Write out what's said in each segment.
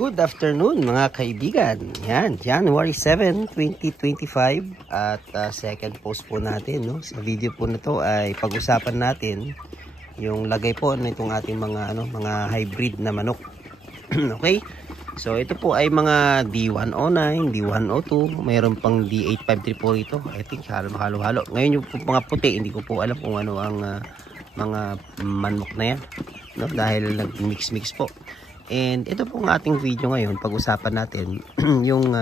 Good afternoon mga kaibigan. Yan, January 7, 2025 at second post po natin, no? Sa video po na to ay pag-usapan natin yung lagay po nitong ating mga hybrid na manok. Okay? So ito po ay mga D109, D102, mayroon pang D853 po ito. I think halo-halo. Ngayon yung mga puti, hindi ko po alam kung ano ang mga manok na yan, no? Dahil nag-mix po. And ito po ang ating video ngayon, pag-usapan natin yung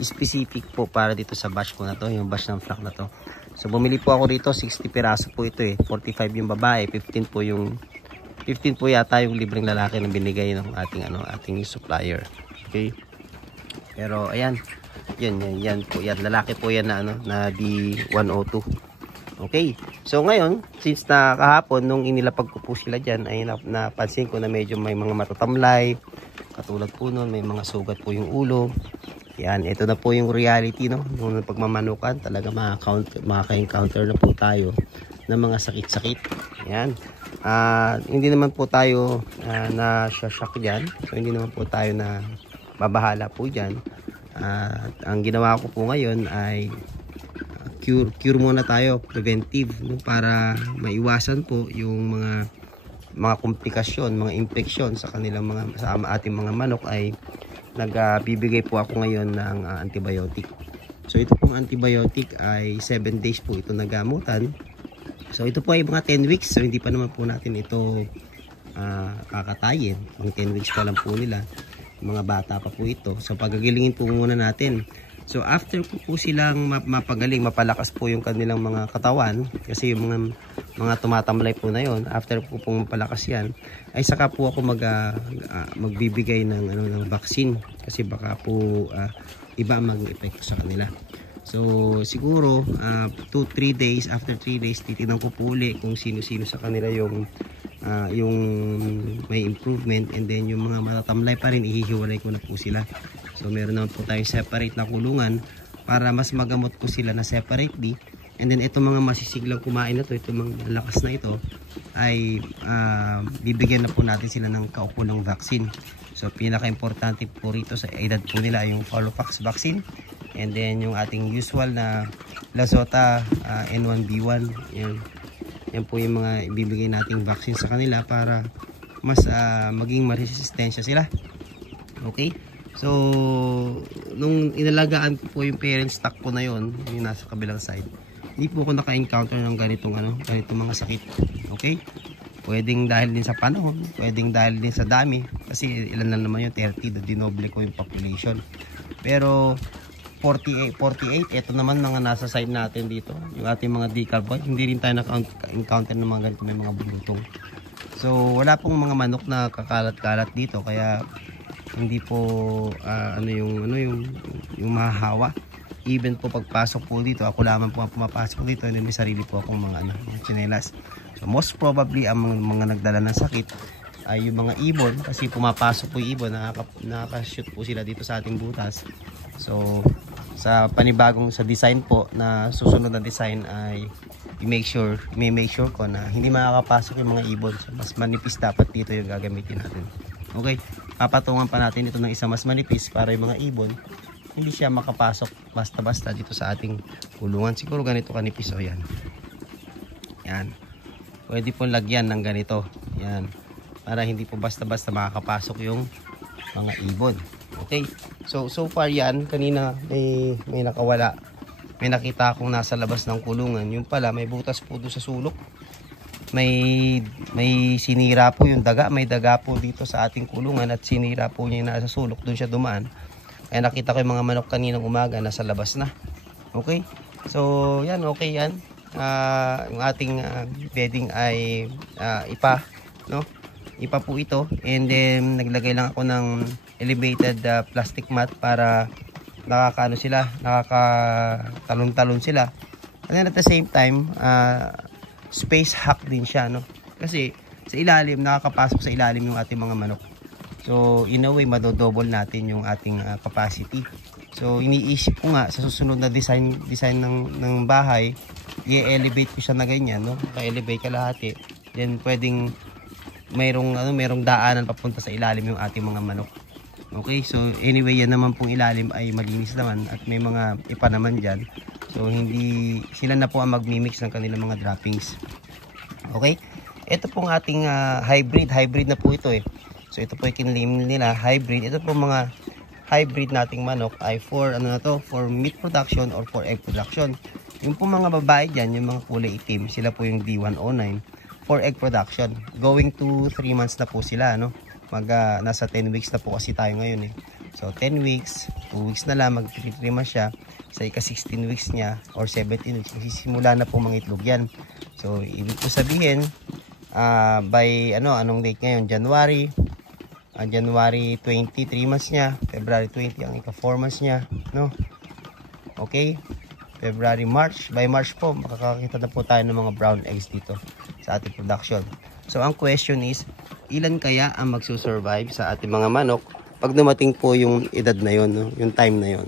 specific po para dito sa batch ko na to, yung batch ng flock na to. So bumili po ako rito, 60 piraso po ito 45 yung babae, 15 po yata yung libreng lalaki na binigay ng ating supplier. Okay? Pero ayan, yan po, yan lalaki po yan na D102. Okay, so ngayon, since na kahapon nung inilapag ko po sila dyan, ay napansin ko na medyo may mga matatamlay. Katulad po nun, may mga sugat po yung ulo. Yan, ito na po yung reality, no? Nung pagmamanukan, talaga makaka-encounter na po tayo ng mga sakit-sakit. Yan. Hindi naman po tayo na-shock dyan. So, hindi naman po tayo na babahala po dyan. Ang ginawa ko po ngayon ay cure muna tayo, preventive, no? Para maiwasan po yung mga komplikasyon, mga infection sa kanilang sa ating mga manok. Ay nagbibigay po ako ngayon ng antibiotic. So ito pong antibiotic ay 7 days po ito nagamutan. So ito po ay mga 10 weeks, so hindi pa naman po natin ito kakatayin. Mga 10 weeks pa lang po nila, mga bata pa po ito. So pagagilingin po muna natin. So after po silang mapagaling, mapalakas po yung kanilang mga katawan, kasi yung mga tumatamlay po na yon, after po pong mapalakas yan, ay saka po ako magbibigay ng vaccine, kasi baka po iba ang mag-epekto sa kanila. So siguro 2-3 days, after 3 days titignan ko po uli kung sino-sino sa kanila yung may improvement, and then yung mga matatamlay pa rin, ihihiwalay ko na po sila. So meron naman po tayong separate na kulungan para mas magamot po sila na separately. And then itong mga masisiglang kumain na to, itong mga lakas na ito, ay bibigyan na po natin sila ng kaukulang vaccine. So pinaka-importante po rito sa edad po nila yung Fowlpox vaccine. And then yung ating usual na Lasota N1B1. Yan po yung mga ibibigay nating vaccine sa kanila para mas maging maresistensya sila. Okay? So, nung inalagaan ko po yung parent stock ko na yon, yung nasa kabilang side, hindi po ako naka-encounter ng ganitong mga sakit. Okay? Pwedeng dahil din sa panahon, pwedeng dahil din sa dami, kasi ilan lang naman yung 30, dinoble ko yung population. Pero 48, ito naman mga nasa side natin dito, yung ating mga decal boy, hindi rin tayo naka-encounter ng mga ganito, may mga bulutong. So, wala pong mga manok na kakalat-kalat dito, kaya hindi po yung mahahawa. Even po pagpasok po dito, ako lamang po ang pumapasok dito, and may sarili po akong mga tsinelas. So most probably ang mga nagdala ng sakit ay yung mga ibon, kasi pumapasok po yung ibon, nakaka-shoot po sila dito sa ating butas. So sa panibagong sa design po na susunod na design ay i-make sure ko na hindi makakapasok yung mga ibon. So, mas manipis dapat dito yung gagamitin natin. Okay, papatungan pa natin ito ng isang mas manipis para yung mga ibon hindi siya makapasok basta-basta dito sa ating kulungan. Siguro ganito kanipis, o yan. Pwede po lagyan ng ganito. Yan. Para hindi po basta-basta makakapasok yung mga ibon. Okay, so far yan, kanina may nakawala. May nakita akong nasa labas ng kulungan. Yung pala, may butas po doon sa sulok. May sinira po yung daga, may daga po dito sa ating kulungan at sinira po niya na sa sulok, doon siya dumaan. Kaya nakita ko yung mga manok kaninang umaga nasa labas na. Okay, so yan, okay yan. Yung ating bedding ay ipa, no? Ipa po ito, and then naglagay lang ako ng elevated plastic mat para nakakatalon-talon sila. And then at the same time, space hack din siya, no? Kasi sa ilalim, nakakapasok sa ilalim yung ating mga manok. So in a way, madodouble natin yung ating capacity. So iniisip ko nga sa susunod na design ng bahay, i-elevate ko siya na ganyan, no? Ka-elevate kalahati. Then pwedeng mayroong daanan papunta sa ilalim yung ating mga manok. Okay, so anyway, yan naman pong ilalim ay malinis naman at may mga ipa naman dyan. So hindi sila na po ang magmimix ng kanilang mga droppings. Okay, ito pong ating hybrid na po ito eh. So ito po yung kinlim nila, hybrid. Ito po mga hybrid nating manok ay for ano na to, for meat production or for egg production. Yung po mga babae dyan, yung mga kulay itim, sila po yung D109 for egg production. Going to 3 months na po sila, no? Nasa 10 weeks na po kasi tayo ngayon eh. So 10 weeks, 2 weeks na lang, mag-3 months siya. Sa ika-16 weeks niya or 17 weeks, magsisimula na po mga itlog yan. So ibig po sabihin, by anong date ngayon? January 20, 3 months niya. February 20, ang ika-4 months niya, no? Okay? February, March. By March po, makakakita na po tayo ng mga brown eggs dito sa ating production. So ang question is, ilan kaya ang magsusurvive sa ating mga manok pag dumating po yung edad na yon, no? Yung time na yon.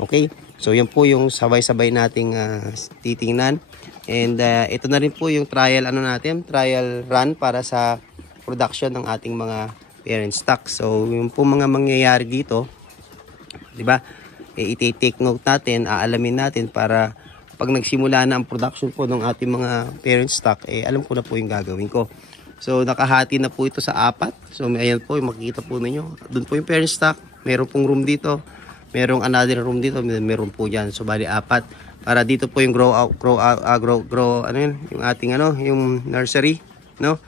Okay? So yan po yung sabay-sabay nating titingnan. And ito na rin po yung trial trial run para sa production ng ating mga parent stock. So yung po mga mangyayari dito, 'di ba? I-take note natin, aalamin natin para pag nagsimula na ang production po ng ating mga parent stock, alam ko na po yung gagawin ko. So nakahati na po ito sa 4. So ayan po, makikita po ninyo. Doon po yung parent stock, meron pong room dito. Merong another room dito, meron po diyan. So bali 4 para dito po yung grow yung ating yung nursery, no?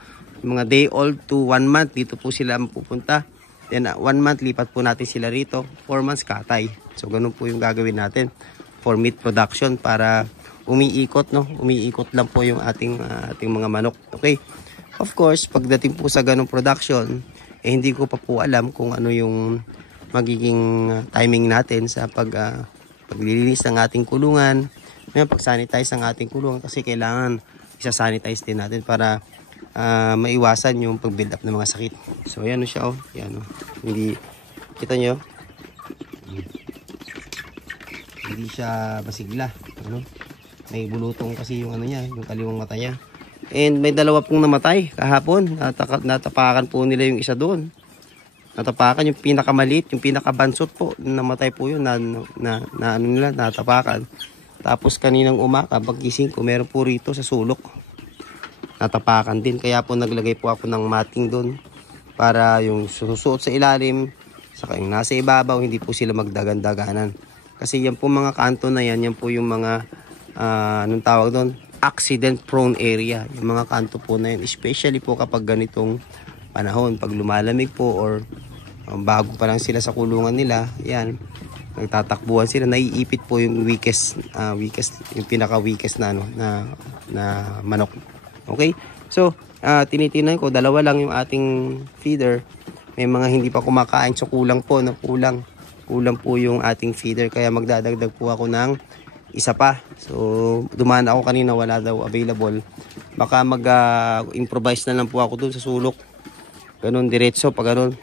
Yung mga day old to 1 month dito po sila mapupunta. Then 1 month lipat po natin sila rito, 4 months katay. So ganun po yung gagawin natin for meat production para umiikot, no? Umiikot lang po yung ating mga manok. Okay? Of course, pagdating po sa ganung production, hindi ko pa po alam kung ano yung magiging timing natin sa paglilinis ng ating kulungan, pag-sanitize ng ating kulungan kasi kailangan isa-sanitize din natin para maiwasan yung pag-build up ng mga sakit. So ayan siya yan hindi kita nyo, hindi siya masigla, may bulutong kasi yung niya, yung kaliwang mata niya. And may 2 pong namatay kahapon, natapakan po nila yung isa doon. Natapakan yung pinakamaliit, yung pinakabansot po, namatay po yun natapakan. Tapos kaninang paggising ko, meron po rito sa sulok. Natapakan din, kaya po naglagay po ako ng matting doon para yung susuot sa ilalim, saka yung nasa ibabaw, hindi po sila magdagan-daganan. Kasi yan po mga kanto na yan po yung mga, anong tawag doon? Accident prone area. Yung mga kanto po na yan, especially po kapag ganitong panahon, pag lumalamig po or bago pa lang sila sa kulungan nila, yan, nagtatakbuhan sila, naiipit po yung weakest, yung pinaka-weakest na manok. Okay? So, tinitingnan ko, 2 lang yung ating feeder. May mga hindi pa kumakain, so kulang po, kulang po yung ating feeder, kaya magdadagdag po ako ng isa pa. So, dumaan ako kanina, wala daw available. Baka mag-improvise na lang po ako dun sa sulok. Ganun, diretso, pag ganun.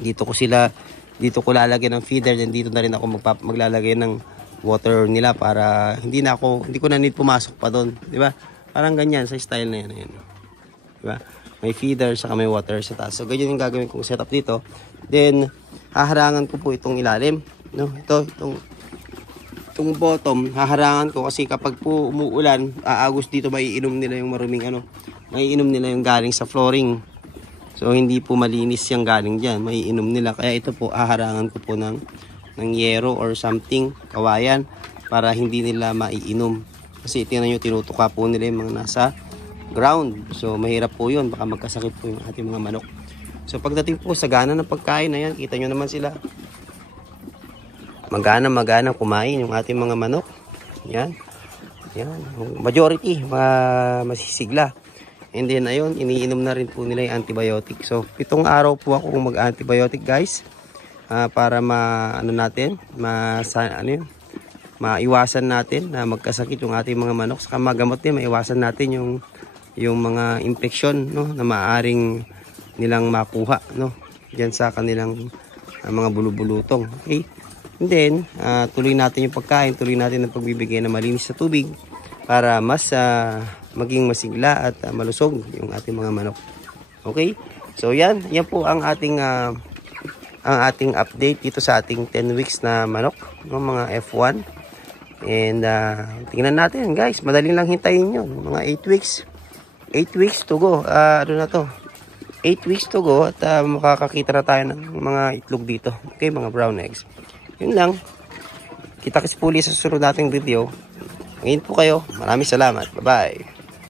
Dito ko lalagyan ng feeder, then dito na rin ako maglalagay ng water nila para hindi ko na need pumasok pa doon, di ba? Parang ganyan sa style na yan. Di ba? May feeder saka may water sa taas. So ganyan yung gagawin kong setup dito. Then haharangan ko po itong ilalim, no? Itong bottom, haharangan ko kasi kapag po umuulan, aagos dito maiinom nila yung maruming maiinom nila yung galing sa flooring. So hindi po malinis yung galing diyan, maiinom nila. Kaya ito po haharangan ko po ng yero or something, kawayan, para hindi nila maiinom. Kasi tingnan nyo, tinutuka po nila yung mga nasa ground. So mahirap po yun, baka magkasakit po yung ating mga manok. So pagdating po sa gana ng pagkain na yan, kita nyo naman sila. Magana kumain yung ating mga manok. Yan. Majority, masisigla. And then ayun, iniinom na rin po nila yung antibiotic. So 7 araw po ako mag-antibiotic guys. Para maiwasan natin na magkasakit yung ating mga manok. Saka magamot din, maiwasan natin yung mga infection, no, na maaring nilang makuha, no, diyan sa kanilang mga bulubulutong. Okay? And then, tuloy natin yung pagkain, tuloy natin ang pagbibigay ng malinis sa tubig para mas maging masigla at malusog yung ating mga manok. Okay? So yan po ang ating ang ating update dito sa ating 10 weeks na manok, no, mga F1. And tingnan natin guys, madaling lang hintayin yun, mga 8 weeks to go. Ano na to, 8 weeks to go at makakakita na tayo ng mga itlog dito. Okay, mga brown eggs. Yun lang. Kita-kits po ulit sa susunod nating video. Ngayon po kayo. Maraming salamat. Bye-bye.